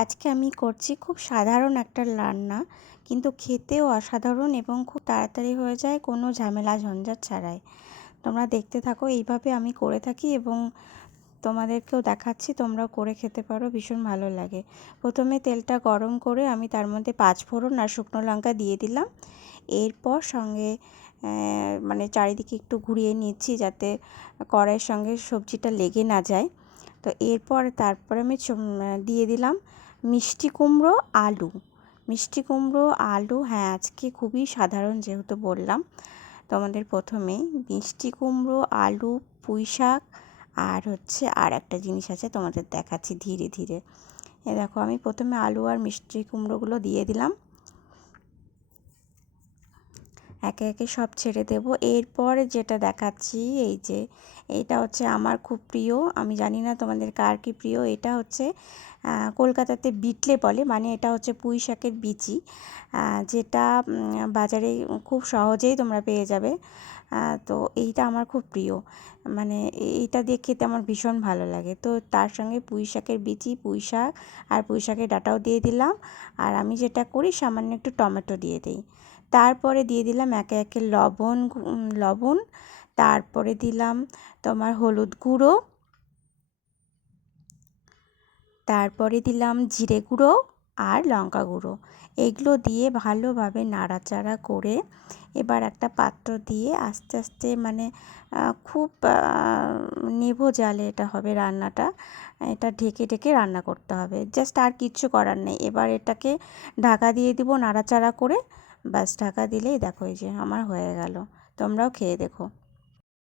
আজকে আমি করছি খুব সাধারণ একটা রান্না, কিন্তু খেতেও অসাধারণ এবং খুব তাড়াতাড়ি হয়ে যায় কোনো ঝামেলা ঝঞ্ঝাট ছাড়াই। তোমরা দেখতে থাকো, এইভাবে আমি করে থাকি এবং তোমাদেরকেও দেখাচ্ছি, তোমরাও করে খেতে পারো, ভীষণ ভালো লাগে। প্রথমে তেলটা গরম করে আমি তার মধ্যে 5 ফোড়ন আর শুকনো লঙ্কা দিয়ে দিলাম। এরপর সঙ্গে মানে চারিদিকে একটু ঘুরিয়ে নিচ্ছি যাতে কড়াইয়ের সঙ্গে সবজিটা লেগে না যায়। তো তারপরে আমি দিয়ে দিলাম মিষ্টি কুমড়ো, আলু। মিষ্টি কুমড়ো, আলু, হ্যাঁ আজকে খুবই সাধারণ যেহেতু বললাম তোমাদের প্রথমেই। মিষ্টি কুমড়ো, আলু, পুঁই শাক আর আর একটা জিনিস আছে তোমাদের দেখাচ্ছি ধীরে ধীরে। দেখো, আমি প্রথমে আলু আর মিষ্টি কুমড়োগুলো দিয়ে দিলাম, একে একে সব ছেড়ে দেব। এরপর যেটা দেখাচ্ছি এইটা হচ্ছে আমার খুব প্রিয়, আমি জানি না তোমাদের কার কি প্রিয়। এটা হচ্ছে কলকাতাতে বিটলে বলে, মানে এটা হচ্ছে পুঁই শাকের বিচি, যেটা বাজারে খুব সহজেই তোমরা পেয়ে যাবে। তো এইটা আমার খুব প্রিয়, মানে এইটা দিয়ে খেতে আমার ভীষণ ভালো লাগে। তো তার সঙ্গে পুঁই শাকের বিচি, পুঁই শাক আর পুঁই শাকের ডাঁটাও দিয়ে দিলাম। আর আমি যেটা করি সামান্য একটু টমেটো দিয়ে দিই। তারপরে দিয়ে দিলাম একে একে লবণ, তারপরে দিলাম তোমার হলুদ গুঁড়ো, তারপরে দিলাম জিরে গুঁড়ো আর লঙ্কা গুঁড়ো। এগুলো দিয়ে ভালোভাবে নাড়াচাড়া করে এবার একটা পাত্র দিয়ে আস্তে আস্তে, মানে খুব নেভো জালে এটা হবে রান্নাটা। এটা ঢেকে ঢেকে রান্না করতে হবে, জাস্ট আর কিচ্ছু করার নেই। এবার এটাকে ঢাকা দিয়ে দিব নাড়াচাড়া করে, ব্যাস ঢাকা দিলেই দেখো এই যে আমার হয়ে গেল। তোমরাও খেয়ে দেখো।